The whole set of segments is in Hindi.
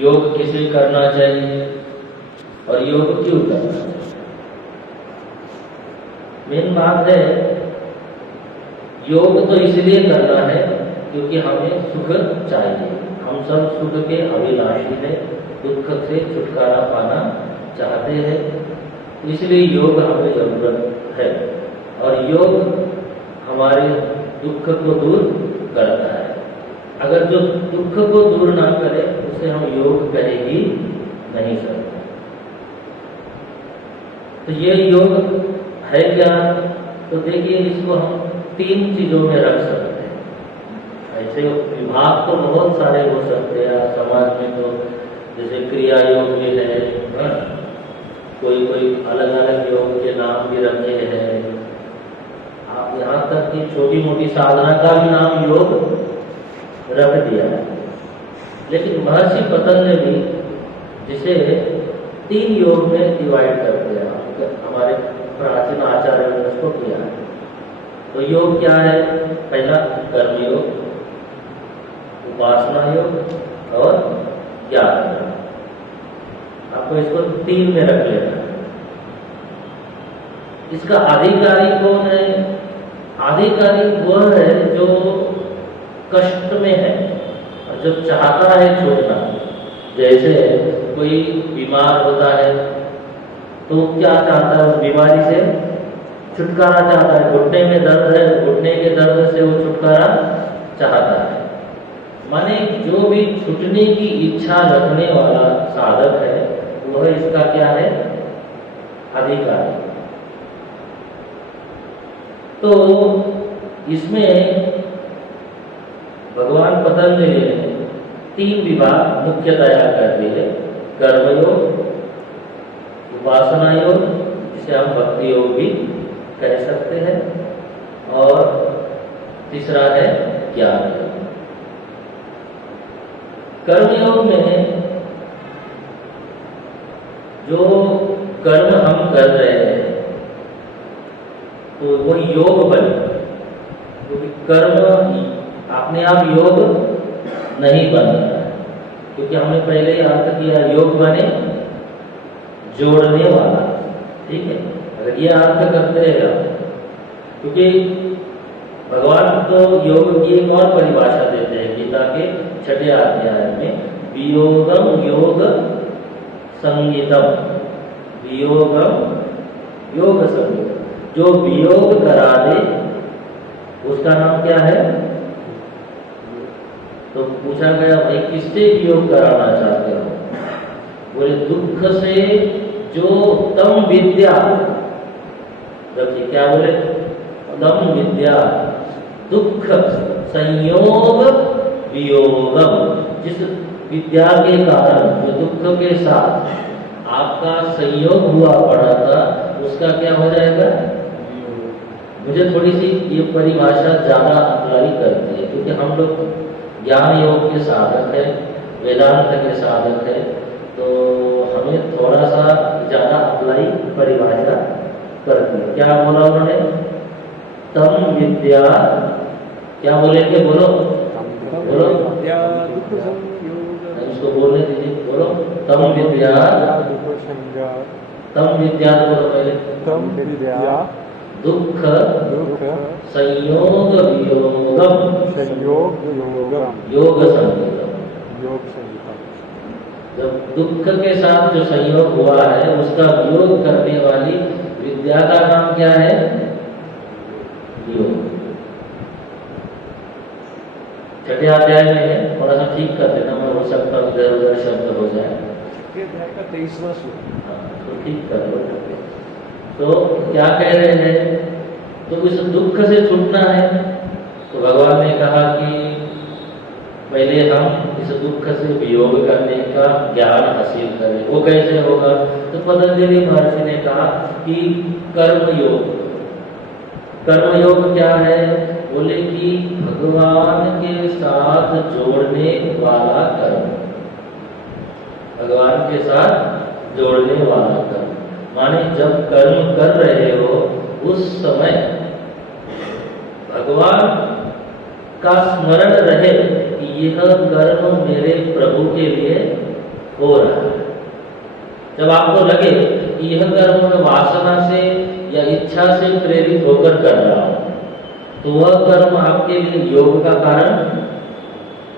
योग किसे करना चाहिए और योग क्यों करना चाहिए। मेन बात है, योग तो इसलिए करना है क्योंकि हमें सुख चाहिए। हम सब सुख के अभिलाषी है, दुख से छुटकारा पाना चाहते हैं, इसलिए योग हमें जरूरत है। और योग हमारे दुख को दूर करता है। अगर जो दुख को दूर ना करे उसे हम योग कह ही नहीं सकते। तो ये योग है क्या? तो देखिए, इसको हम 3 चीजों में रख सकते हैं। ऐसे विभाग तो बहुत सारे हो सकते हैं समाज में, तो जैसे क्रिया योग भी है, कोई कोई अलग अलग योग के नाम भी रखे हैं। आप यहाँ तक कि छोटी मोटी साधना का भी नाम योग रख दिया है। लेकिन महर्षि पतंजलि जिसे 3 योग में डिवाइड करते हैं, हमारे प्राचीन आचार्यों ने उसको किया है। तो योग क्या है? पहला कर्म योग, उपासना योग और ज्ञान योग। आपको इसको 3 में रख लेना है। इसका अधिकारी कौन है? अधिकारी वह है जो कष्ट में है और जो चाहता है छोड़ना। जैसे कोई बीमार होता है तो क्या चाहता है? उस बीमारी से छुटकारा चाहता है। घुटने में दर्द है, घुटने के दर्द से वो छुटकारा चाहता है। माने जो भी छूटने की इच्छा रखने वाला साधक है वह इसका क्या है? अधिकारी। तो इसमें भगवान पतंजलि ने 3 विभाग मुख्यतया कर दिए। कर्मयोग, उपासना योग जिसे हम भक्ति योग भी कह सकते हैं, और तीसरा है ज्ञान योग। कर्मयोग में जो कर्म हम कर रहे हैं तो वो योग बने, क्योंकि कर्म अपने आप योग नहीं बनता है। क्योंकि हमने पहले ही अर्थ किया, योग बने जोड़ने वाला। ठीक है, अगर ये अर्थ करते हैं आप, क्योंकि भगवान तो योग की एक और परिभाषा देते हैं गीता के 6वें अध्याय में, वियोगम योग संगीतम। वियोगम योग संगीतम, जो वियोग करा दे उसका नाम क्या है? तो पूछा गया, भाई किससे वियोग कराना चाहते हो? बोले दुख से जो तम विद्या। देखिए क्या बोले? तम विद्या, दुख संयोग वियोगम। जिस विद्या के कारण, जो दुख के साथ आपका संयोग हुआ पड़ा था, उसका क्या हो जाएगा? मुझे थोड़ी सी ये परिभाषा ज्यादा अप्लाई करती है, क्योंकि हम लोग ज्ञान योग के साधक है, वेदांत के साधक है, तो हमें थोड़ा सा ज्यादा अप्लाई परिभाषा करती है। क्या बोला उन्होंने? तम विद्या, क्या बोलेंगे? बोलो बोलो, इसको बोलने दीजिए, बोलो। तम विद्या, तम विद्या बोलो पहले। तम विद्या दुख संयोग वियोगम, संयोग योगम, योग संगीतम। योग संगीतम। जब दुख के साथ जो संयोग हुआ है उसका वियोग करने वाली विद्या का नाम क्या है? योग। 6वें अध्याय में है, थोड़ा सा ठीक कर देना, मैं हो सकता है इधर उधर शब्द हो जाए। 23वां श्लोक। हाँ, तो ठीक कर लो। तो क्या कह रहे हैं? तो इस दुख से छूटना है, तो भगवान ने कहा कि पहले हम इस दुख से वियोग करने का ज्ञान हासिल करें। वो कैसे होगा? तो पतंजलि महर्षि ने कहा कि कर्म योग। कर्म योग क्या है? बोले कि भगवान के साथ जोड़ने वाला कर्म, भगवान के साथ जोड़ने वाला कर्म। माने जब कर्म कर रहे हो उस समय भगवान का स्मरण रहे कि यह कर्म मेरे प्रभु के लिए हो रहा है। जब आपको लगे कि यह कर्म मैं वासना से या इच्छा से प्रेरित होकर कर रहा हूं, तो वह कर्म आपके लिए योग का कारण,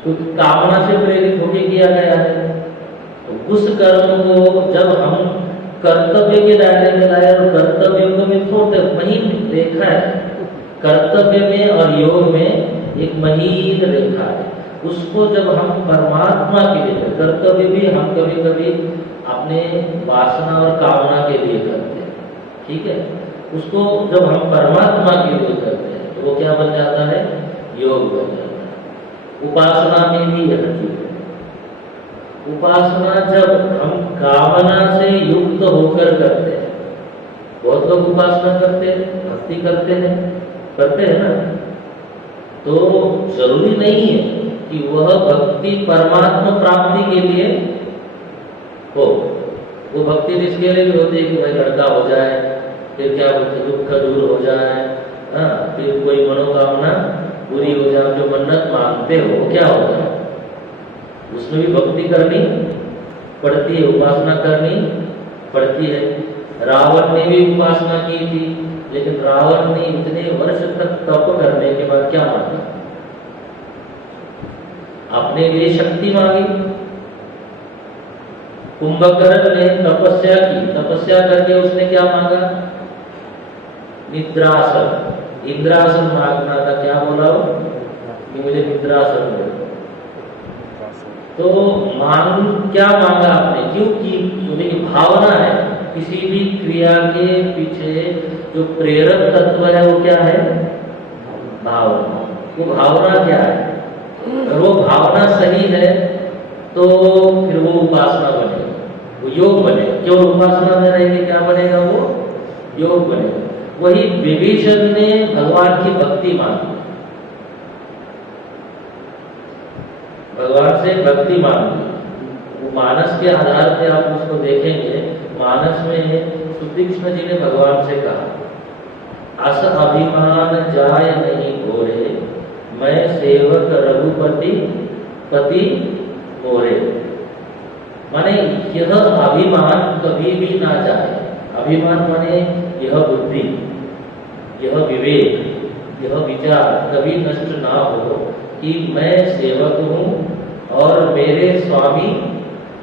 क्योंकि कामना से प्रेरित होकर किया गया है। तो उस कर्म को जब हम कर्तव्य के दायरे में लाए, और कर्तव्य को भी थोड़ा महीन रेखा है, कर्तव्य में और योग में एक महीन रेखा है, उसको जब हम परमात्मा के लिए, कर्तव्य भी हम कभी कभी अपने वासना और कामना के लिए करते हैं, ठीक है, उसको जब हम परमात्मा के लिए करते हैं तो वो क्या बन जाता है, योग बन जाता है। उपासना में भी यह चीज है। उपासना जब हम कामना से युक्त होकर करते हैं, बहुत लोग उपासना करते हैं, भक्ति करते हैं ना, तो जरूरी नहीं है कि वह भक्ति परमात्मा प्राप्ति के लिए हो। वो भक्ति इसके लिए भी होती है कि भाई लड़का हो जाए, फिर क्या बोलते दुख दूर हो जाए, फिर कोई मनोकामना पूरी हो जाए, जो मन्नत मांगते हो क्या होता है, उसमें भी भक्ति करनी पड़ती है, उपासना करनी पड़ती है। रावण ने भी उपासना की थी, लेकिन रावण ने इतने वर्ष तक तप करने के बाद क्या मांगा, अपने लिए शक्ति मांगी। कुंभकर्ण ने तपस्या की, तपस्या करके उसने क्या मांगा, निद्रासन, इंद्रासन मांगना था। क्या बोला वो कि मुझे निद्रासन दो। तो क्या मांगा आपने, क्यों की, क्योंकि भावना है, किसी भी क्रिया के पीछे जो प्रेरक तत्व है वो क्या है, भावना। वो भावना क्या है, अगर वो भावना सही है तो फिर वो उपासना बनेगा, वो योग बनेगा। क्यों उपासना में रहेंगे, क्या बनेगा, वो योग बनेगा। वही विभीषण ने भगवान की भक्ति मांगी, भगवान से भक्ति मांगी। वो मानस के आधार पे आप उसको देखेंगे, मानस में सुतीक्ष्ण जी ने भगवान से कहा, अस अभिमान जाय नहीं घोरे, मैं सेवक रघुपति पति मोरे। माने यह अभिमान कभी भी ना जाए। अभिमान माने यह बुद्धि, यह विवेक, यह विचार कभी नष्ट ना हो कि मैं सेवक हूँ और मेरे स्वामी,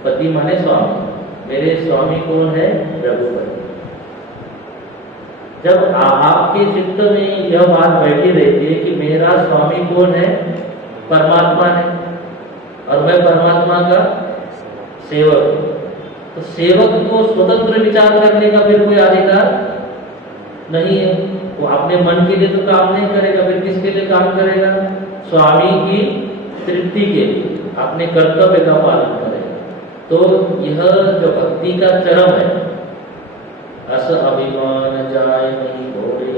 पति माने स्वामी, मेरे स्वामी कौन है, रघुपति। जब आपके चित्त में यह बात बैठी रहती है कि मेरा स्वामी कौन है, परमात्मा है, और मैं परमात्मा का सेवक हूं, तो सेवक को स्वतंत्र विचार करने का फिर कोई अधिकार नहीं है। वो अपने मन के लिए तो काम नहीं करेगा, फिर किसके लिए काम करेगा, स्वामी की तृप्ति के लिए, अपने कर्तव्य का पालन करेगा। तो यह जो भक्ति का चरम है, अस अभिमान जाय नहीं घोरे,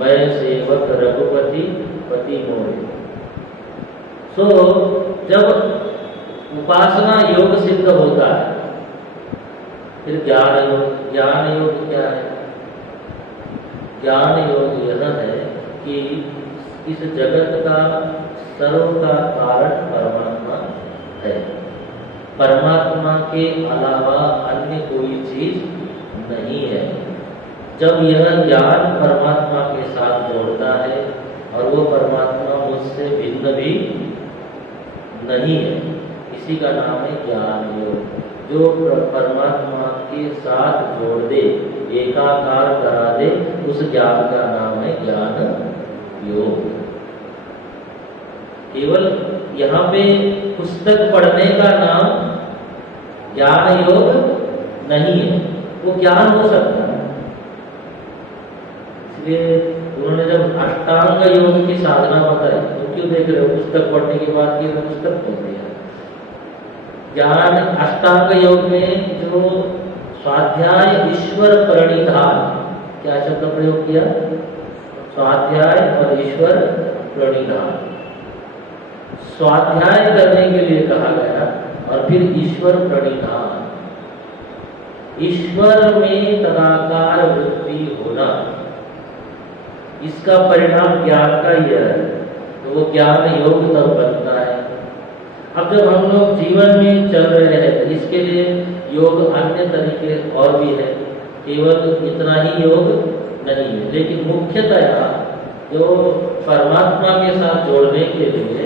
मैं सेवक रघुपति पति मोरे। सो जब उपासना योग सिद्ध होता है, फिर ज्ञान योग। ज्ञान योग क्या है, ज्ञान योग यह है कि इस जगत का सर्व का कारण परमात्मा है, परमात्मा के अलावा अन्य कोई चीज नहीं है। जब यह ज्ञान परमात्मा के साथ जोड़ता है, और वो परमात्मा मुझसे भिन्न भी नहीं है, इसी का नाम है ज्ञान योग। जो परमात्मा के साथ जोड़ दे, एकाकार करा दे, उस ज्ञान का नाम है ज्ञान योग। केवल यहाँ पे पुस्तक पढ़ने का नाम ज्ञान योग नहीं है, वो ज्ञान हो सकता है। इसलिए उन्होंने जब अष्टांग योग की साधना बताई, तो क्यों देख रहे हो, पुस्तक पढ़ने के बाद की पुस्तक पढ़ दिया। ज्ञान अष्टांग योग में जो स्वाध्याय ईश्वर प्रणिधान, क्या शब्द प्रयोग किया, स्वाध्याय और ईश्वर प्रणिधान। स्वाध्याय करने के लिए कहा गया, और फिर ईश्वर प्रणिधान। ईश्वर में तदाकार वृत्ति होना, इसका परिणाम ज्ञान का यह है, तो वो ज्ञान योग तब बनता है। अब जब हम लोग जीवन में चल रहे हैं, इसके लिए योग अन्य तरीके और भी है, केवल इतना ही योग नहीं है। लेकिन मुख्यतया जो परमात्मा के साथ जोड़ने के लिए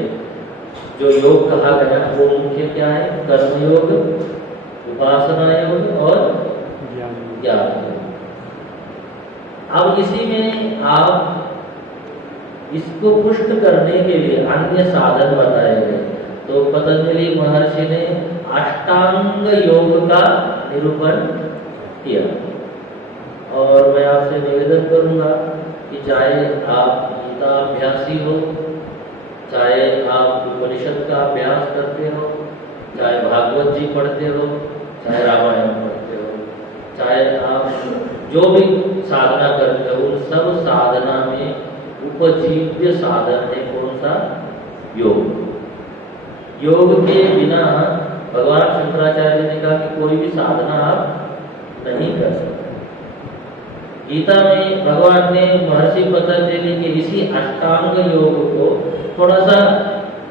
जो योग कहा गया वो मुख्य क्या है? कर्म योग, उपासना योग और ज्ञान योग। अब इसी में आप इसको पुष्ट करने के लिए अन्य साधन बताए गए। तो पतंजलि महर्षि ने अष्टांग योग का निरूपण किया। और मैं आपसे निवेदन करूंगा कि चाहे आप गीता अभ्यासी हो, चाहे आप उपनिषद का अभ्यास करते हो, चाहे भागवत जी पढ़ते हो, चाहे रामायण पढ़ते हो, चाहे आप जो भी साधना करते हो, उन सब साधना में उपजीव्य साधन है कौन सा? योग। योग के बिना भगवान शंकराचार्य ने कहा कि कोई भी साधना आप नहीं कर सकते। गीता में भगवान ने महर्षि पतंजलि के इसी अष्टांग योग को थोड़ा सा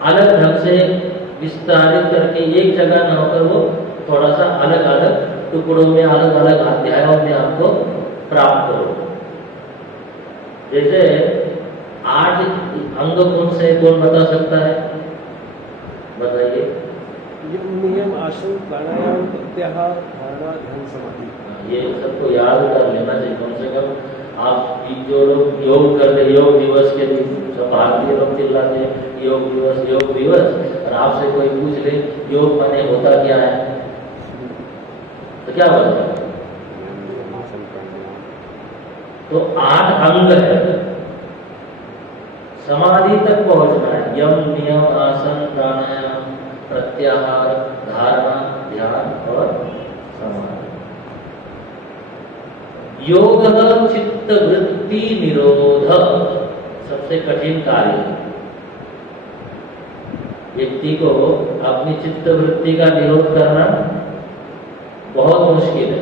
अलग ढंग से विस्तारित करके एक जगह न होकर वो थोड़ा सा अलग अलग टुकड़ों में, अलग अलग अध्यायों में आपको प्राप्त करो। जैसे 8 अंग कौन से, कौन बता सकता है? बताइए। नियम, आसन, प्राणायाम, प्रत्याहार, धारणा, ध्यान, समाधि। ये सबको याद कर लेना चाहिए कम से कम। आप जो लोग योग करते, योग दिवस के दिन सब भारतीय लोग चिल्लाते हैं योग दिवस, योग दिवस, और आपसे कोई पूछ ले योग माने होता क्या है, तो क्या बोलते? तो 8 अंग है। समाधि तक पहुंचना है। यम, नियम, आसन, प्राणायाम, प्रत्याहार, धारणा, ध्यान और समाधि। योग चित्त वृत्ति निरोध सबसे कठिन कार्य है। व्यक्ति को अपनी चित्त वृत्ति का निरोध करना बहुत मुश्किल है।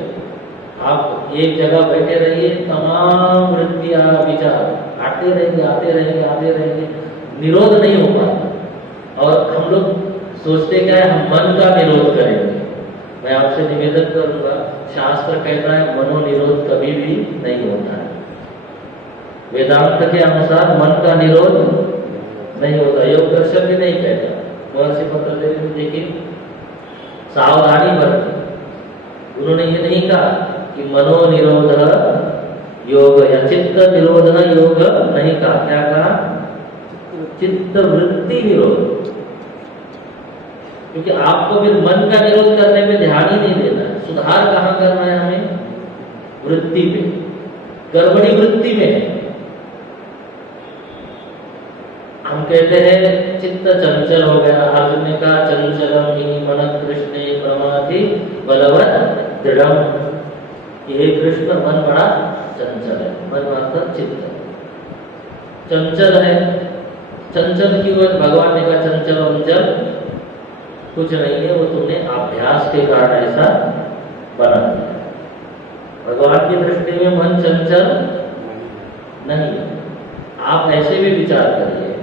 आप एक जगह बैठे रहिए, तमाम वृत्तियां, विचार आते रहेंगे, आते रहेंगे, आते रहेंगे, निरोध नहीं हो पाता। और हम लोग सोचते क्या है, हम मन का निरोध करेंगे। मैं आपसे निवेदन करूंगा, शास्त्र कहता है मनोनिरोध कभी भी नहीं होता है। वेदांत के अनुसार मन का निरोध नहीं होता। योग दर्शन भी नहीं कहता। महर्षि पतंजलि ने देखिए सावधानी बरती। उन्होंने ये नहीं कहा कि मनोनिरोध योग या चित्त निरोध योग नहीं कहा। क्या कहा? चित्त वृत्ति निरोध। क्योंकि आपको फिर मन का निरोध करने में ध्यान ही नहीं देना है। सुधार कहाँ करना है हमें? वृत्ति पे। गड़बड़ी वृत्ति में है। हम कहते हैं चित्त चंचल हो गया। अर्जुन ने कहा चंचलम हि मन कृष्णे प्रमाथि बलवत् दृढ़म्। हे कृष्ण, मन बड़ा चंचल है। मन मतलब चित्त चंचल है। चंचल की वजह भगवान ने कहा चंचल अंचल कुछ नहीं है, वो तुमने अभ्यास के कारण ऐसा बना दिया। भगवान की दृष्टि में मन चंचल नहीं है। आप ऐसे भी विचार करिए,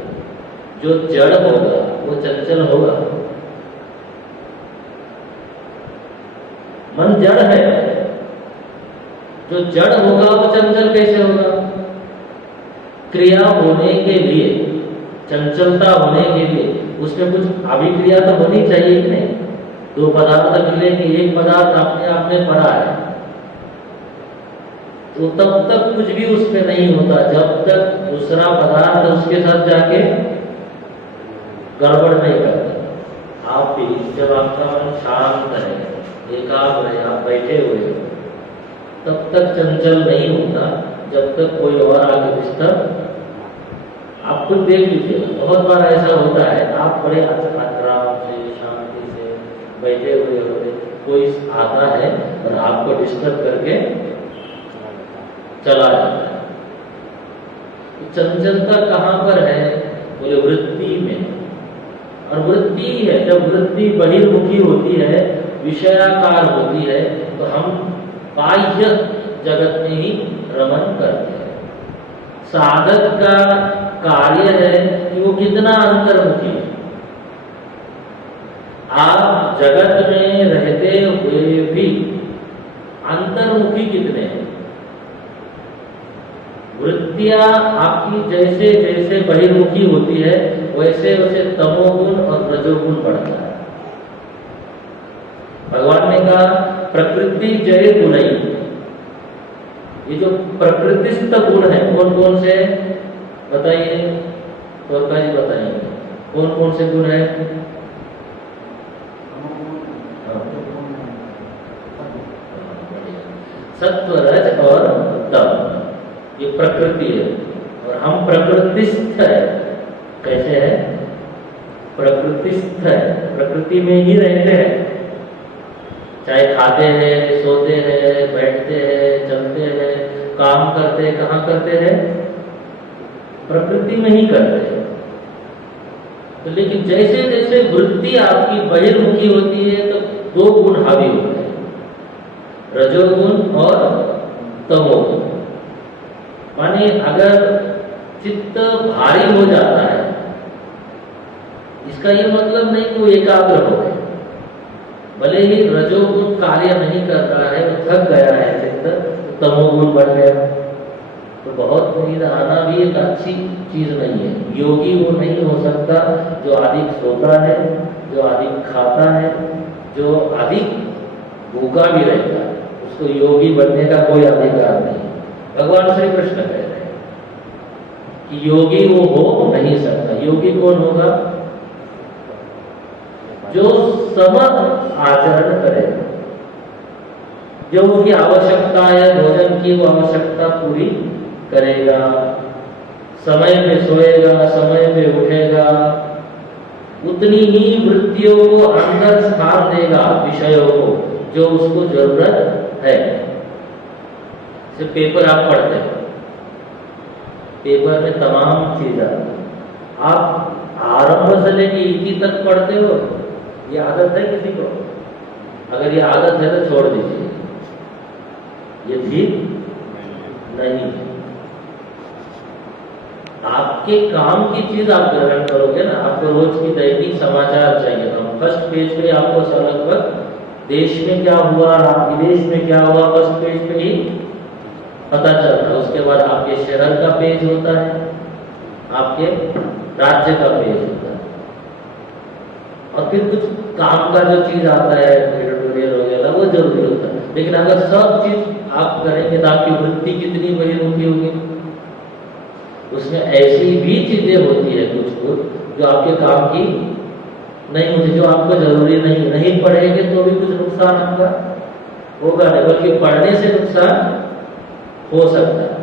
जो जड़ होगा वो चंचल होगा। मन जड़ है, जो जड़ होगा वो चंचल कैसे होगा? क्रिया होने के लिए, चंचलता होने के लिए उसमें कुछ अभिक्रिया तो होनी चाहिए कि नहीं? 2 पदार्थ मिले कि एक पदार्थ अपने आप में पड़ा है, तो तब तक कुछ भी उसमें नहीं होता जब तक दूसरा पदार्थ उसके साथ जाके गड़बड़ नहीं करता। आप भी जब आपका मन शांत है, एकाग्र है, आप बैठे हुए हो, तब तक चंचल नहीं होता जब तक कोई और आगे डिस्टर्ब। आप खुद देख लीजिए, बहुत बार ऐसा होता है, आप बड़े आराम से शांति से बैठे हुए होते, कोई आता है और आपको डिस्टर्ब करके चला जाता है। चंचलता कहाँ पर है? बोले वृत्ति में। और वृत्ति है, जब वृत्ति बहिर्मुखी होती है, विषयाकार होती है, तो हम बाह्य जगत में ही रमण करते हैं। साधक का कार्य है कि वो कितना अंतर्मुखी है। आप जगत में रहते हुए भी अंतर्मुखी कितने हैं? वृत्तियां आपकी जैसे जैसे बहिर्मुखी होती है वैसे वैसे तमोगुण और रजोगुण बढ़ता है। भगवान ने कहा प्रकृति जय गुणई, ये जो प्रकृतिस्थ गुण है कौन कौन से बताइए, तो जी बताइए कौन कौन से गुण है? सत्व रज और तम, ये प्रकृति है और हम प्रकृतिस्थ है। कैसे है? प्रकृतिस्थ है, प्रकृति में ही रहते हैं, चाहे खाते हैं, सोते हैं, बैठते हैं, चलते हैं, काम करते हैं, कहाँ करते हैं? प्रकृति में ही करते हैं। तो लेकिन जैसे जैसे वृत्ति आपकी बहिर्मुखी होती है तो दो गुण हावी होते हैं, रजोगुण और तमोगुण। माने अगर चित्त भारी हो जाता है, इसका ये मतलब नहीं कि वो एकाग्र हो गए, भले ही रजोगुण कार्य नहीं कर रहा है, वो थक गया है चित्त, तो तमोगुण बढ़ गया। तो बहुत नींद आना भी एक अच्छी चीज नहीं है। योगी वो नहीं हो सकता जो अधिक सोता है, जो अधिक खाता है, जो अधिक भूखा भी रहता है, उसको योगी बनने का कोई अधिकार नहीं। भगवान श्री कृष्ण कह रहे हैं कि योगी वो हो नहीं सकता। योगी कौन होगा? जो सम आचरण करे, जो उसकी आवश्यकता है भोजन की वो आवश्यकता पूरी करेगा, समय पे सोएगा, समय पे उठेगा, उतनी ही वृत्तियों को अंदर स्थान देगा, विषयों को जो उसको जरूरत है। सिर्फ पेपर आप पढ़ते हैं, पेपर में तमाम चीज आती है, आप आरंभ से लेके इति तक पढ़ते हो, ये आदत है किसी को? अगर ये आदत है तो छोड़ दीजिए, ये ठीक नहीं है। आपके काम की चीज आप ग्रहण करोगे ना, आपको रोज की दैनिक समाचार चाहिए, तो फर्स्ट पेज पे आपको लगभग देश में क्या हुआ, विदेश में क्या हुआ, फर्स्ट पेज पे ही पता चलता है। उसके बाद आपके शहर का पेज होता है, आपके राज्य का पेज होता है, और फिर कुछ काम का जो चीज आता है एडिटोरियल वगैरह वो जरूरी होता है। लेकिन अगर सब चीज आप करेंगे तो आपकी वृत्ति कितनी बहिर्मुखी होगी। उसमें ऐसी भी चीजें होती है कुछ जो आपके काम की नहीं होती, जो आपको जरूरी नहीं पढ़ेंगे तो भी कुछ नुकसान आपका होगा नहीं, बल्कि पढ़ने से नुकसान हो सकता है।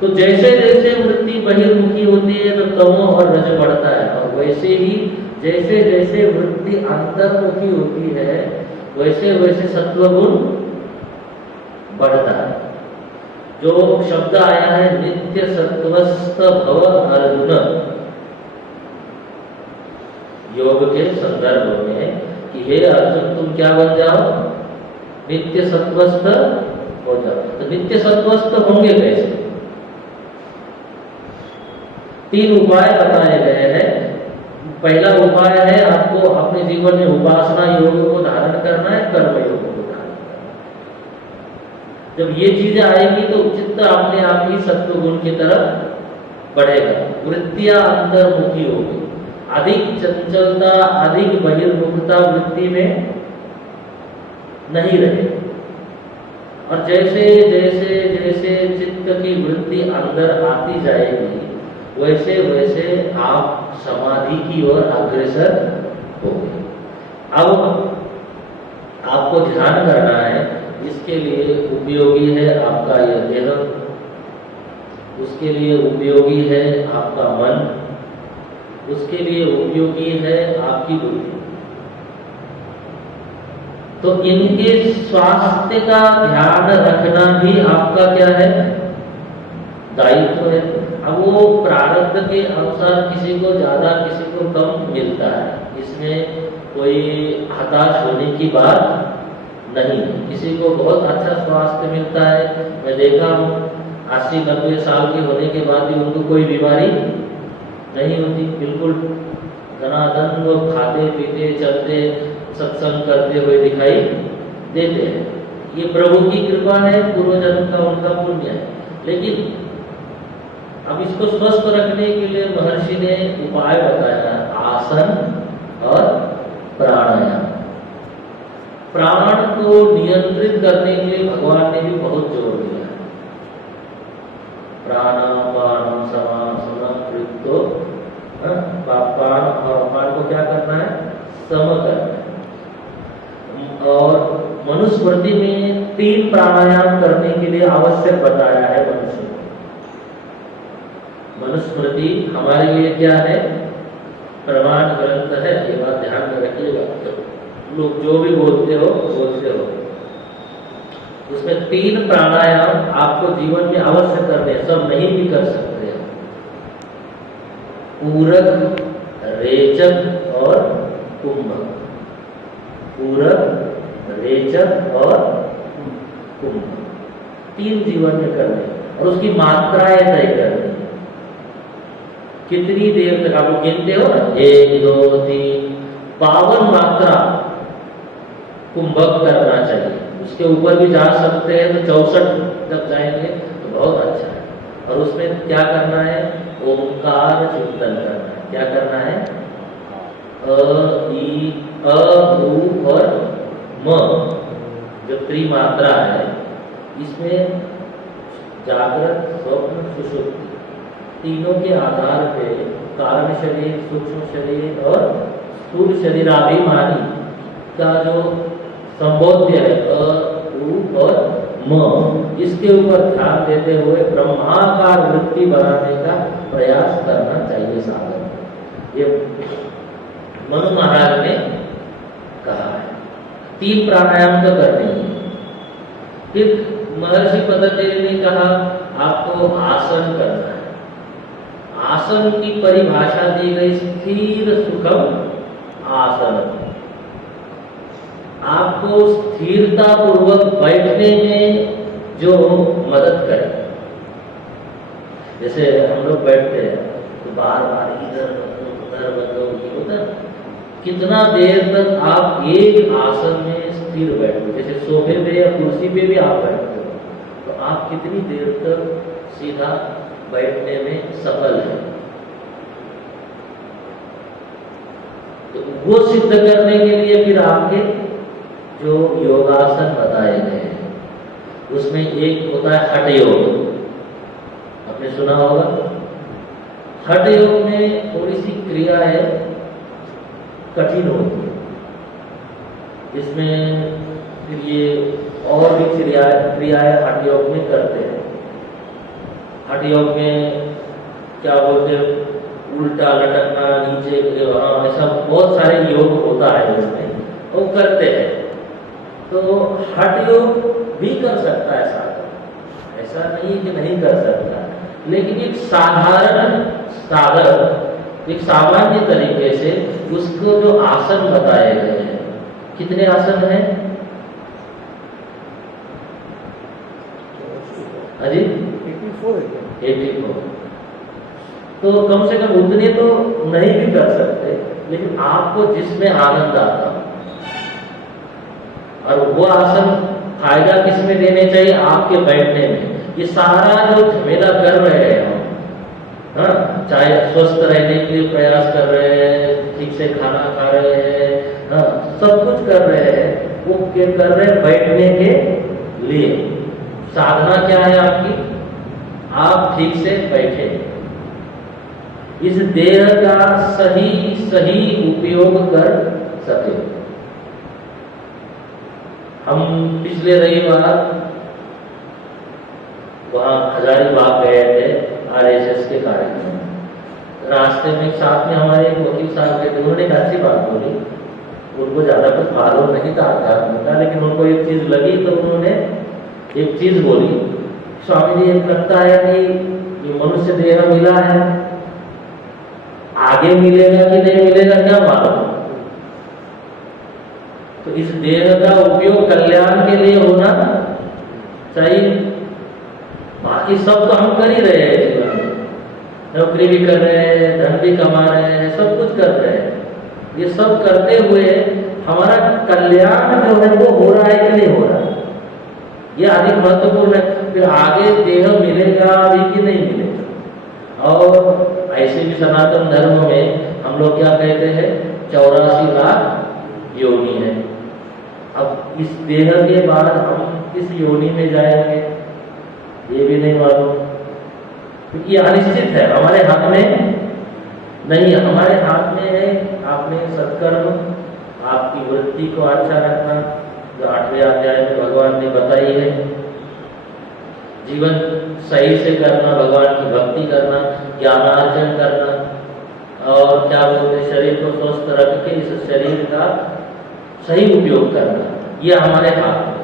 तो जैसे जैसे वृत्ति बहिर्मुखी होती है तो तमो और रज बढ़ता है, और वैसे ही जैसे जैसे वृत्ति अंतर्मुखी होती है वैसे वैसे सत्वगुण बढ़ता है। जो शब्द आया है नित्य सत्वस्थ भव अर्जुन, योग के संदर्भ में कि हे अर्जुन तुम क्या बन जाओ? नित्य सत्वस्थ हो जाओ। तो नित्य सत्वस्थ होंगे कैसे? 3 उपाय बताए गए हैं। पहला उपाय है आपको अपने जीवन में उपासना योग को धारण करना है, कर्म योग को धारण करना है। जब ये चीजें आएगी तो चित्त अपने आप ही सत्व गुण की तरफ बढ़ेगा, वृत्तियां अंतर्मुखी होगी, अधिक चंचलता अधिक बहिर्मुखता वृत्ति में नहीं रहेगी। और जैसे जैसे जैसे चित्त की वृत्ति अंदर आती जाएगी वैसे वैसे आप समाधि की ओर अग्रसर होंगे। अब आपको ध्यान करना है, इसके लिए उपयोगी है आपका यह देह, उसके लिए उपयोगी है आपका मन, उसके लिए उपयोगी है आपकी बुद्धि। तो इनके स्वास्थ्य का ध्यान रखना भी आपका क्या है? दायित्व है। अब वो प्रारब्ध के अनुसार किसी को ज्यादा किसी को कम मिलता है, इसमें कोई हताश होने की बात नहीं। किसी को बहुत अच्छा स्वास्थ्य मिलता है, मैं देखा हूँ 80-90 साल के होने के बाद भी उनको कोई बीमारी नहीं होती, बिल्कुल धनाधन वो खाते पीते चलते सत्संग करते हुए दिखाई देते हैं। ये प्रभु की कृपा है, पूर्व जन्म का उनका पुण्य है। लेकिन अब इसको स्वस्थ रखने के लिए महर्षि ने उपाय बताया, आसन और प्राणायाम। प्राण को नियंत्रित करने के लिए भगवान ने भी बहुत जोर दिया है। प्राणापान समान समकृतो, पान और अपान को क्या करना है, सम करना है। और मनुस्मृति में 3 प्राणायाम करने के लिए आवश्यक बताया है मनुष्य। मनुस्मृति हमारे लिए क्या है, प्रमाण ग्रंथ है, ये बात ध्यान में रखिएगा। लोग जो भी बोलते हो उसमें 3 प्राणायाम आपको जीवन में अवश्य करने, सब नहीं भी कर सकते हैं। पूरक, रेचक और कुंभक। पूरक, रेचक और कुंभक, 3 जीवन में करने और उसकी मात्राएं तय करनी। कितनी देर तक आप गिनते हो ना, 1 2 3, 52 मात्रा कुंभक करना चाहिए। उसके ऊपर भी जा सकते हैं तो 64 तक जाएंगे तो बहुत अच्छा है। और उसमें क्या करना है, ओंकार चिंतन करना है। क्या करना है, अ ई अ उ और म, जो त्रिमात्रा है, इसमें जागृत स्वप्न सुषुप्ति तीनों के आधार पे कारण शरीर, सूक्ष्म शरीर और स्थूल शरीराभिमानी का जो संबोध्य है अ उ और म, इसके ऊपर ध्यान देते हुए ब्रह्माकार वृत्ति बनाने का प्रयास करना चाहिए साधक। ये मनु महाराज ने कहा है। 3 प्राणायाम तो करने ही। फिर महर्षि पतंजलि ने कहा आपको आसन करना है। आसन की परिभाषा दी गई स्थिर सुखम आसन। आपको स्थिरता पूर्वक बैठने में जो मदद करे। जैसे हम लोग बैठते हैं तो बार बार इधर बदलो ये होता है। कितना देर तक आप एक आसन में स्थिर बैठो, जैसे सोफे पे या कुर्सी पे भी आप बैठते हो, तो आप कितनी देर तक सीधा बैठने में सफल है। तो वो सिद्ध करने के लिए फिर आपके जो योगासन बताए गए हैं, उसमें एक होता है हठ योग। आपने सुना होगा। हठ योग में थोड़ी सी क्रियाएं कठिन होती है। इसमें फिर ये और भी क्रियाएं हठ योग में करते हैं। हठ योग में क्या बोलते हैं, उल्टा लटकना, नीचे ऐसा बहुत सारे योग होता है उसमें, वो करते हैं। तो हठ योग भी कर सकता है साधक, ऐसा नहीं कि नहीं कर सकता। लेकिन एक साधारण साधक एक सामान्य तरीके से उसको जो आसन बताए गए हैं, कितने आसन हैं अजी? 84। तो कम से कम उतने तो नहीं भी कर सकते, लेकिन आपको जिसमें आनंद आता, और वो आसन फायदा किसमें देने चाहिए, आपके बैठने में। ये सारा जो झमेला कर रहे हैं हम, हाँ, चाहे स्वस्थ रहने के लिए प्रयास कर रहे हैं, ठीक से खाना खा रहे हैं, हाँ, सब कुछ कर रहे हैं, वो क्या कर रहे हैं, बैठने के लिए। साधना क्या है आपकी, आप ठीक से बैठे, इस देह का सही सही उपयोग कर सके। हम पिछले रविवार वहाँ हजारीबाग गए थे आरएसएस के कार्यक्रम। रास्ते में साथ में हमारे एक वकील साहब गए थे, उन्होंने एक अच्छी बात बोली। उनको ज्यादा कुछ मालूम नहीं था अध्यात्म का, लेकिन उनको एक चीज लगी तो उन्होंने एक चीज बोली, स्वामी जी एक लगता है कि ये मनुष्य देह मिला है, आगे मिलेगा कि नहीं मिलेगा क्या मालूम। तो इस देह का उपयोग कल्याण के लिए होना चाहिए। बाकी सब तो हम कर ही रहे हैं, नौकरी भी कर रहे हैं, धन भी कमा रहे हैं, सब कुछ कर रहे हैं, ये सब करते हुए हमारा कल्याण जो है वो हो रहा है कि नहीं हो रहा है, ये अधिक महत्वपूर्ण है। फिर आगे देह मिलेगा भी कि नहीं मिलेगा। और ऐसे भी सनातन धर्म में हम लोग क्या कहते हैं, 84 लाख योनि है। अब इस देह के बाद हम किस योनि में जाएंगे ये भी नहीं मालूम, क्योंकि ये अनिश्चित है, हमारे हाथ में नहीं है। हमारे हाथ में है आपने सत्कर्म, आपकी वृत्ति को अच्छा रखना, जो 8वें अध्याय में भगवान ने बताई है, जीवन सही से करना, भगवान की भक्ति करना, ज्ञानार्जन करना, और क्या बोलते शरीर को स्वस्थ रख के इस शरीर का सही उपयोग करना, ये हमारे हाथ में।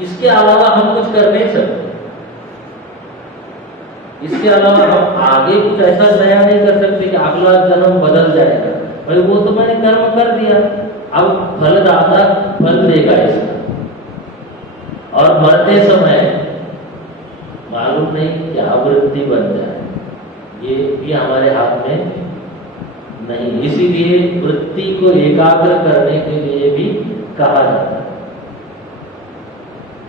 इसके अलावा हम कुछ कर नहीं सकते। इसके अलावा हम आगे कुछ ऐसा नया नहीं कर सकते कि अगला जन्म बदल जाएगा। भाई वो तो मैंने कर्म कर दिया, अब फलदाता फल देगा इसका। और मरते समय मालूम नहीं क्या वृत्ति बन जाए, ये भी हमारे हाथ में नहीं। इसीलिए वृत्ति को एकाग्र करने के लिए भी कहा जाता है,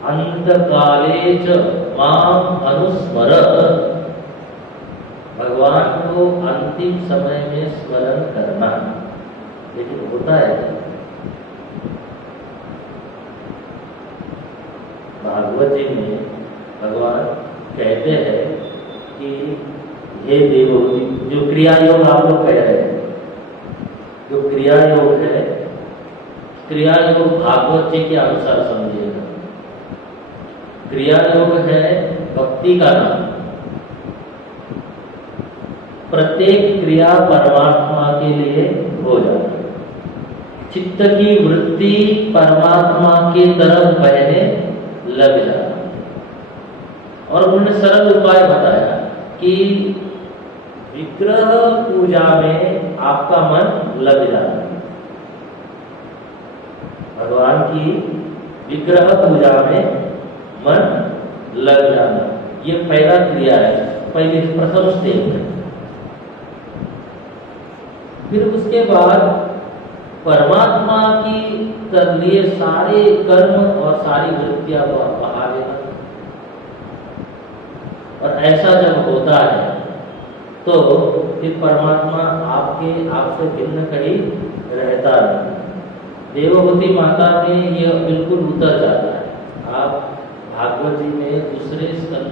अंतकाले च माम अनुस्मर। भगवान को अंतिम समय में स्मरण करना, लेकिन होता है भागवत जी में भगवान कहते हैं कि हे देवहूति, जो क्रिया योग आप लोग कह रहे हैं, जो क्रिया योग है, क्रिया योग भागवत जी के अनुसार समझिएगा। क्रिया योग है भक्ति का नाम। प्रत्येक क्रिया परमात्मा के लिए हो जाती है। चित्त की वृत्ति परमात्मा की तरफ बहने लग जाती है। और उन्होंने सरल उपाय बताया कि विग्रह पूजा में आपका मन लग जाता है। भगवान की विग्रह पूजा में मन लग जाना, ये पहला क्रिया है, पहले प्रथम स्टेज है। फिर उसके बाद परमात्मा की कर लिए सारे कर्म और सारी वृत्तियां को आप बहा देना। और ऐसा जब होता है तो फिर परमात्मा आपसे भिन्न कहीं रहता नहीं। देवहूति माता में यह बिल्कुल उतर जाता है। आप भागवत जी में दूसरे स्कंद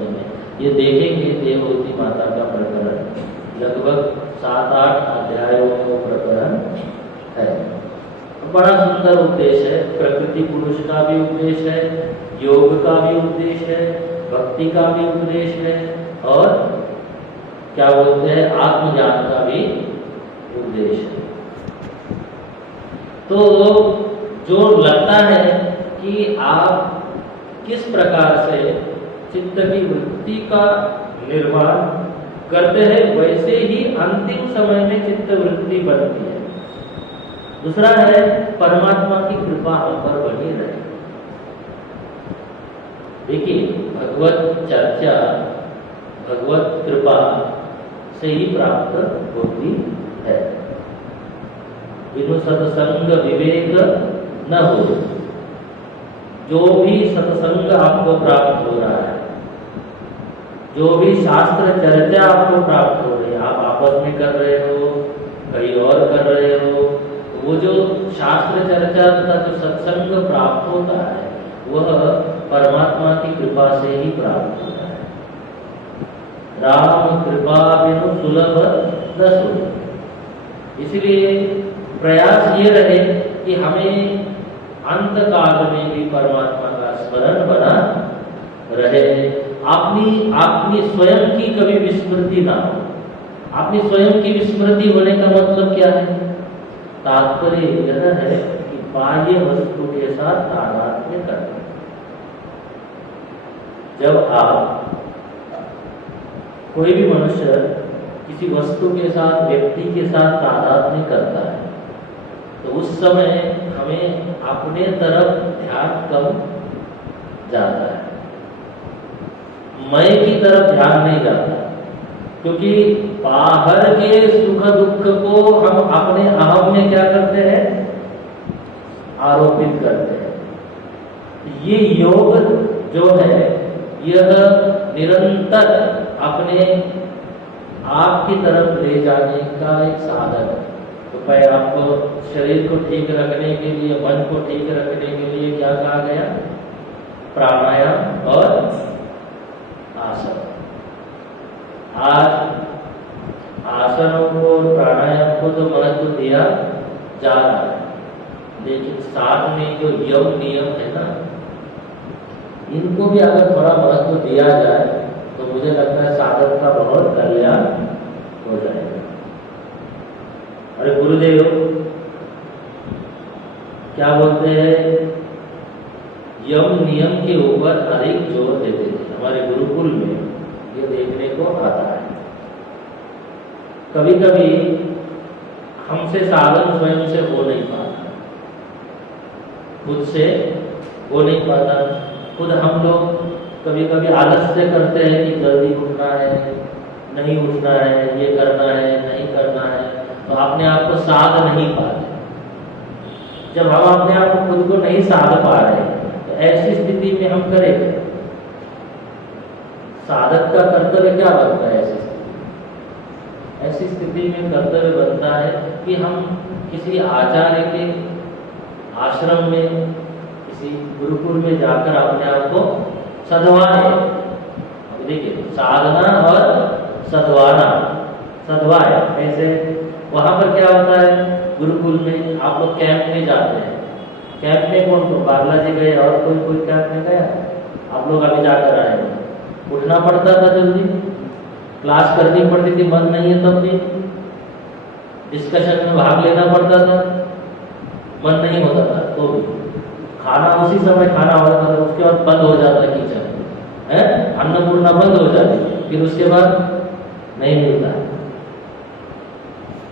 में ये देखेंगे, देवहूति माता का प्रकरण लगभग 7-8 अध्यायों में वो प्रकरण है। बड़ा सुंदर उपदेश है, प्रकृति पुरुष का भी उपदेश है, योग का भी उपदेश है, भक्ति का भी उपदेश है, और क्या बोलते हैं आत्मज्ञान का भी उपदेश है। तो जो लगता है कि आप किस प्रकार से चित्त की वृत्ति का निर्माण करते हैं, वैसे ही अंतिम समय में चित्त वृत्ति बनती है। दूसरा है परमात्मा की कृपा हम पर बनी रहे। देखिए, भगवत चर्चा, भगवत कृपा से ही प्राप्त होती है। बिनु सत्संग विवेक न हो। जो भी सत्संग आपको प्राप्त हो रहा है, जो भी शास्त्र चर्चा आपको प्राप्त हो रही है, आप आपस में कर रहे हो, कहीं और कर रहे हो, वो जो शास्त्र चर्चा तथा जो सत्संग प्राप्त होता है वह परमात्मा की कृपा से ही प्राप्त होता है। राम कृपा बिनु सुलभ न सुलभ। इसलिए प्रयास ये रहे कि हमें अंत काल में भी परमात्मा का स्मरण बना रहे। अपनी स्वयं की कभी विस्मृति ना हो। अपनी स्वयं की विस्मृति होने का मतलब क्या है? तात्पर्य यह है कि बाह्य वस्तु के साथ तादात्म्य करना। जब आप कोई भी मनुष्य किसी वस्तु के साथ, व्यक्ति के साथ तादात्म्य करता है तो उस समय हमें अपने तरफ ध्यान कम जाता है, मैं की तरफ ध्यान नहीं जाता। क्योंकि बाहर के सुख दुख को हम अपने अहम में क्या करते हैं, आरोपित करते हैं। ये योग जो है यह निरंतर अपने आप की तरफ ले जाने का एक साधन है। तो पहले आपको शरीर को ठीक रखने के लिए, मन को ठीक रखने के लिए क्या कहा गया, प्राणायाम और आसन। आज आसनों को और प्राणायाम को तो महत्व दिया जा रहा है, लेकिन साथ में जो यम नियम है ना, इनको भी अगर थोड़ा महत्व दिया जाए तो मुझे लगता है साधक का बहुत कल्याण हो जाएगा। अरे गुरुदेव क्या बोलते हैं, यम नियम के ऊपर अधिक जोर देते थे। हमारे गुरुकुल में ये देखने को आता है। कभी कभी हमसे साधन स्वयं से हो नहीं पाता, खुद से हो नहीं पाता। खुद हम लोग कभी कभी आलस से करते हैं कि जल्दी उठना है, नहीं उठना है, ये करना है, नहीं करना है, तो अपने आप को साध नहीं पाते। जब हम अपने आप को खुद को नहीं साध पा रहे तो ऐसी स्थिति में हम करेंगे, साधक का कर्तव्य क्या बनता है ऐसी स्थिति में कर्तव्य बनता है कि हम किसी आचार्य के आश्रम में, किसी गुरुकुल में जाकर अपने आप को सधवाए। अब देखिए, साधना और सधवाना, सधवाए ऐसे। वहाँ पर क्या होता है, गुरुकुल में आप लोग कैंप में जाते हैं। कैंप में कौन कौन, बालाजी गए और कोई कैंप में गया? आप लोग अभी जाकर आए। उठना पड़ता था जल्दी, क्लास करनी पड़ती थी, मन नहीं है तब भी डिस्कशन में भाग लेना पड़ता था, मन नहीं होता था तो भी खाना उसी समय खाना होता था। उसके बाद बंद हो जाता किचन है, अन्नपूर्णा बंद हो जाती, फिर उसके बाद नहीं मिलता।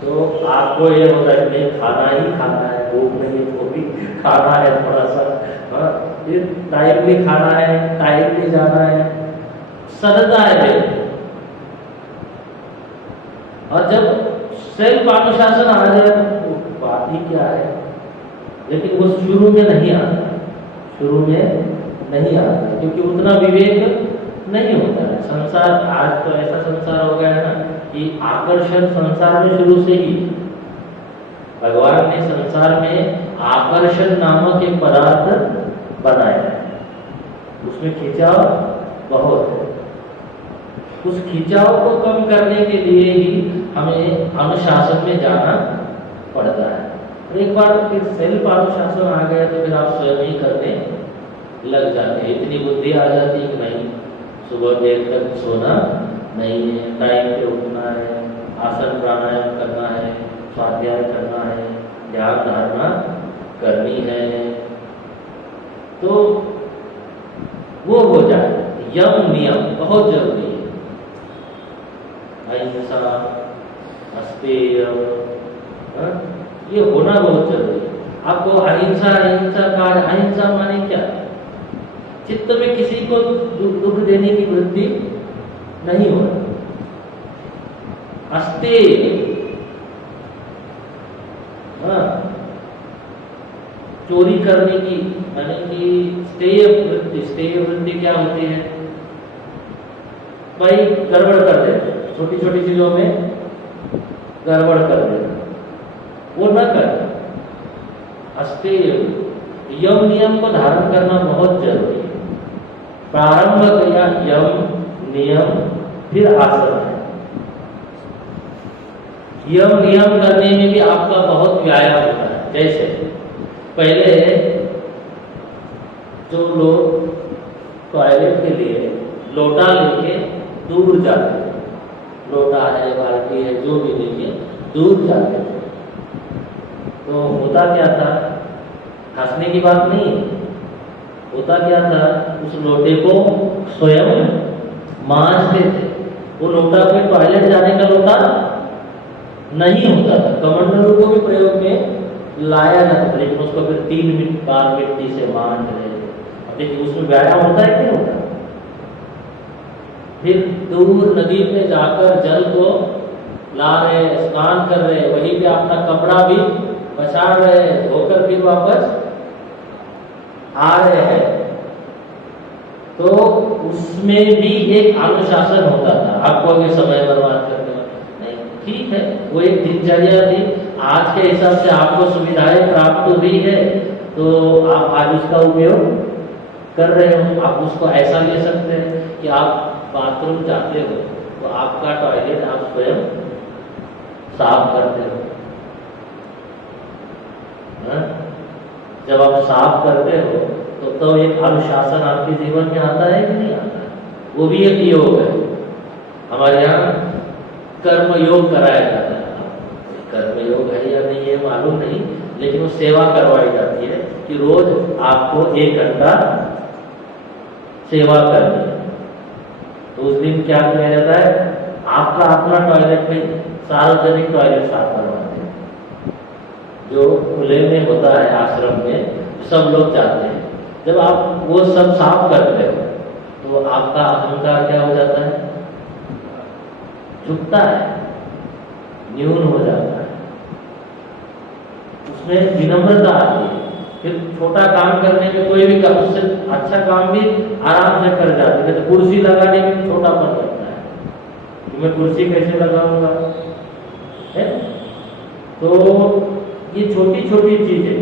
तो आपको ये होता है कि खाना ही खाना है, भूख नहीं है तो भी खाना है थोड़ा सा, फिर टाइम भी खाना है, टाइम भी जाना है, सदता है व्यक्ति। और जब सेल्फ अनुशासन आ जाए तो बात ही क्या है। लेकिन वो शुरू में नहीं आता, शुरू में नहीं आता, क्योंकि उतना विवेक नहीं होता है। संसार आज तो ऐसा संसार हो गया है ना कि आकर्षण संसार में शुरू से ही, भगवान ने संसार में आकर्षण नामक एक पदार्थ बनाया है, उसमें खिंचाव बहुत है। उस खिंचाव को कम करने के लिए ही हमें अनुशासन में जाना पड़ता है। और एक बार फिर सेल्फ अनुशासन आ गया तो फिर आप स्वयं ही करने लग जाते हैं। इतनी बुद्धि आ जाती है कि नहीं, सुबह देर तक सोना नहीं है, टाइम पे उठना है, आसन प्राणायाम करना है, स्वाध्याय करना है, ध्यान धारणा करनी है, तो वो हो जाए। यम नियम बहुत जरूरी है। अहिंसा, अस्तेय, ये होना बहुत जरूरी है। आपको अहिंसा अहिंसा का, अहिंसा माने क्या? चित्त में किसी को दुख देने की वृत्ति नहीं हो। अस्तेय, चोरी करने की माने कि स्तेय वृत्ति। स्तेय वृत्ति क्या होती है? भाई गड़बड़ कर देते, छोटी छोटी चीजों में गड़बड़ कर देते, वो न कर। अस्तेय, यम नियम को धारण करना बहुत जरूरी है। प्रारंभ किया यम नियम, फिर आसन है। यम नियम करने में भी आपका बहुत व्यायाम होता है। जैसे पहले जो लोग टॉयलेट के लिए लोटा लेके दूर जाते थे, लोटा है, बाल्टी है, जो भी लीजिए, दूर जाते थे, तो होता क्या था? हंसने की बात नहीं, होता क्या था? उस लोटे को स्वयं मांजते थे। वो लोटा कोई टॉयलेट जाने का लोटा नहीं होता था। कमंडलों को भी प्रयोग में लाया जाता था, लेकिन उसको फिर 3 बार मिट्टी से मांज रहे थे। अब देखिए, उसमें व्यायाम होता है कि नहीं होता? फिर दूर नदी में जाकर जल को ला रहे, स्नान कर रहे, वहीं पे अपना कपड़ा भी बचा रहे, धोकर फिर वापस आ रहे हैं। तो उसमें भी एक अनुशासन होता था। आपको अभी समय बर्बाद करते नहीं, ठीक है, वो एक दिनचर्या थी। आज के हिसाब से आपको सुविधाएं प्राप्त हुई है तो आप आज उसका उपयोग कर रहे हो। आप उसको ऐसा ले सकते हैं कि आप बाथरूम जाते हो तो आपका टॉयलेट आप स्वयं साफ करते हो। हाँ? जब आप साफ करते हो तो एक अनुशासन आपके जीवन में आता है कि नहीं आता है? वो भी एक योग है। हमारे यहाँ कर्म योग कराया जाता है। कर्म योग है या नहीं ये मालूम नहीं, लेकिन वो सेवा करवाई जाती है कि रोज आपको 1 घंटा सेवा करनी है। तो उस दिन क्या किया जाता है, आपका अपना टॉयलेट में सार्वजनिक टॉयलेट साफ करवाते हैं, जो खुले में होता है आश्रम में, सब लोग जाते हैं। जब आप वो सब साफ करते हो तो आपका अहंकार क्या हो जाता है, झुकता है, न्यून हो जाता है, उसमें विनम्रता आती है। फिर छोटा काम करने में कोई भी काम, उससे अच्छा काम भी आराम से कर जाते हैं। तो कुर्सी लगाने में छोटापन लगता है कि मैं कुर्सी कैसे लगाऊंगा, है? तो ये छोटी छोटी चीजें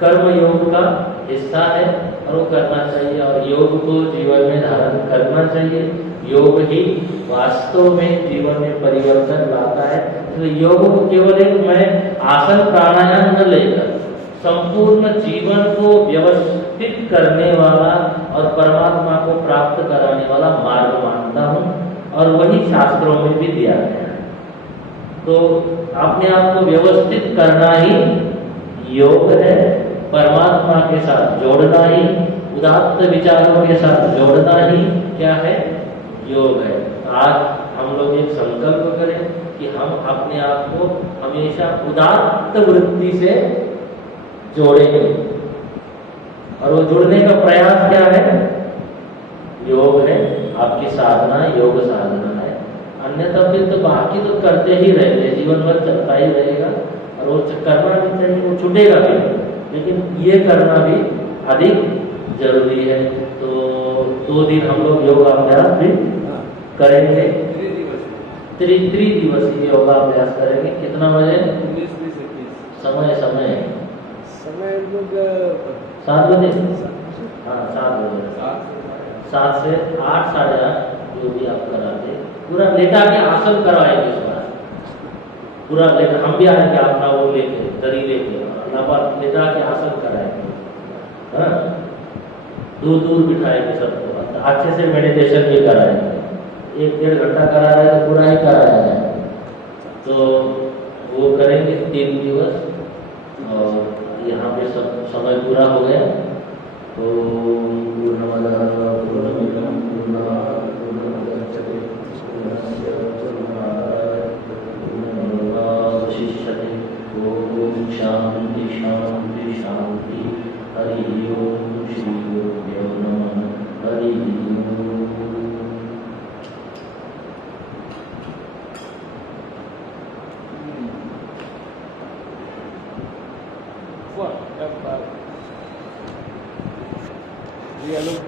कर्म योग का हिस्सा है और वो करना चाहिए, और योग को जीवन में धारण करना चाहिए। योग ही वास्तव में जीवन में परिवर्तन लाता है। तो योग को केवल एक मैं आसन प्राणायाम न लेकर संपूर्ण जीवन को व्यवस्थित करने वाला और परमात्मा को प्राप्त कराने वाला मार्ग मानता हूँ, और वही शास्त्रों में भी दिया गया है। तो अपने आप को व्यवस्थित करना ही योग है, परमात्मा के साथ जोड़ना ही, उदात्त विचारों के साथ जोड़ना ही क्या है, योग है। आज हम लोग एक संकल्प करें कि हम अपने आप को हमेशा उदात्त वृत्ति से जोड़ेंगे, और वो जुड़ने का प्रयास क्या है, योग है। आपकी साधना योग साधना है। अन्यथा फिर तो बाकी तो करते ही रहते, जीवन भर चलता ही रहेगा, और वो करना भी चाहिए, वो छूटेगा भी, लेकिन ये करना भी अधिक जरूरी है। तो 2 दिन हम लोग योगाभ्यास भी करेंगे, त्रिदिवसीय योगाभ्यास करेंगे। कितना बजे? 19-20-21 समय लोग 7 बजे, हाँ 7 बजे, 7 से 8, 8:30 जो भी आप कराते, पूरा लेटा के आसन करवाएंगे इस बार, पूरा लेटा। हम भी आएंगे अपना वो लेके, दरी लेके, लेटा के आसन कराएंगे। हाँ, दूर बिठाएंगे सबको, अच्छे से मेडिटेशन भी कराएंगे। 1-1.5 घंटा करा रहे तो पूरा ही कराया जाए। तो वो करेंगे 3 दिवस, और यहाँ पे सब समय पूरा हो गया। तो पूर्णमदः पूर्णमिदं पूर्णात् पूर्णमुदच्यते पूर्णस्य पूर्णमेवावशिष्यते। ओम शांति शांति शांति। हरि ओम श्री गुरुभ्यो नमः। हरि ओम। Dialog